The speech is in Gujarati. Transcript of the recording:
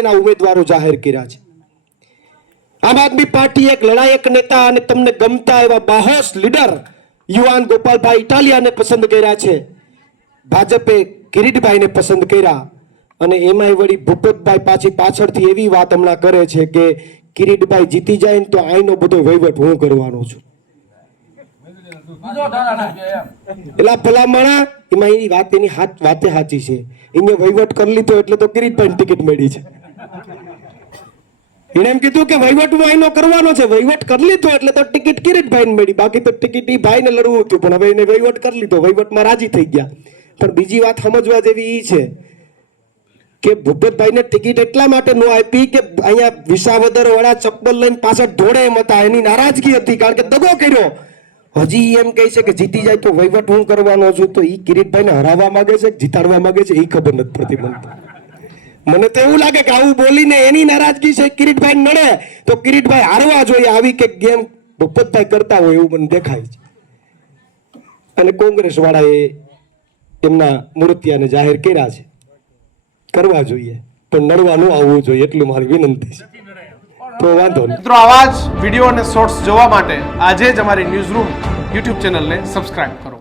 એના ઉમેદવારો જાહેર કર્યા છે. આમ આદમી પાર્ટી એક લડાયક નેતા અને તમને ગમતા એવા બાહોશ લીડર યુવાન ગોપાલભાઈ ઇટાલિયાને પસંદ કર્યા છે. ભાજપે કિરીટભાઈને પસંદ કર્યા અને એમાંય વળી ભૂપતભાઈ પાછી પાછળથી એવી વાત હમણાં કરે છે કે કિરીટભાઈ જીતી જાય ને તો આઈનો બધો વહીવટ હું કરવાનો છું. એટલે ભલામણા, એમાં એની વાત એની વાતે સાચી છે. એને વહીવટ કરી લીધો એટલે તો કિરીટભાઈ ટિકિટ મળી છે. એને એમ કીધું કે વહીવટ હું આઈનો કરવાનો છે. વહીવટ કરી લીધો એટલે તો ટિકિટ કિરીટભાઈને મળી. બાકી તો ટિકિટ એ ભાઈને લડવું હતું, પણ હવે એને વહીવટ કરી લીધો. વહીવટમાં રાજી થઈ ગયા. પણ બીજી વાત સમજવા જેવી એ છે કે ભૂપતભાઈને ટિકિટ એટલા માટે ન આપી કે અહીંયા વિસાવદર વાળા ચપ્પલ લઈને પાછળ ઢોળે એમ હતા. એની નારાજગી હતી, કારણ કે દગો કર્યો. હજી એમ કહે છે કે જીતી જાય તો વહીવટ હું કરવાનો છું. તો ઈ કિરીટભાઈને હરાવવા માંગે છે જીતાડવા માંગે છે? એ ખબર નથી પડતી મને. મને તો એવું લાગે કે આવું બોલીને એની નારાજગી છે કિરીટભાઈ નડે, તો કિરીટભાઈ હારવા જોઈએ આવી કે ગેમ ભૂપતભાઈ કરતા હોય એવું મને દેખાય છે. અને કોંગ્રેસ વાળાએ એમના મૂર્તિયાને જાહેર કર્યા છે. કરવા જોઈએ, પણ નડવાનું આવવું જોઈએ એટલું મારી વિનંતી છે. તો વાંધો મિત્રો, આવા જ વીડિયો અને શોર્ટ્સ જોવા માટે આજે જ અમારી ન્યૂઝ રૂમ યુટ્યુબ ચેનલને સબસ્ક્રાઇબ કરો.